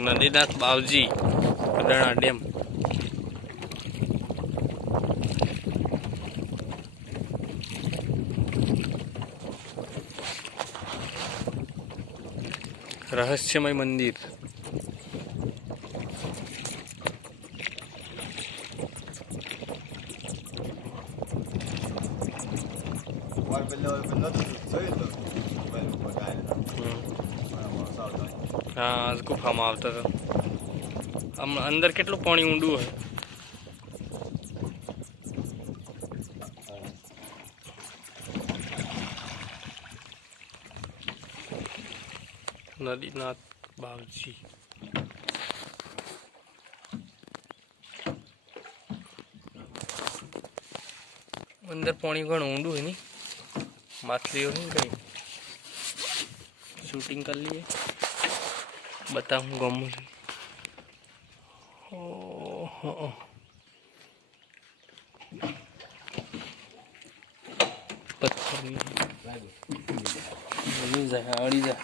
નદીનાથ બાવજી અડાણા dam રહસ્યમય મંદિર हाँ गुफाમાં આવતા હતા આમ અંદર કેટલું પાણી ઊંડું હોય નદીનાથ બાવજી અંદર પાણી ઘણું ઊંડું है नहीं माछलियों नहीं कहीं शूटिंग कर लिए बताऊंगा मुझे पत्थर नहीं जा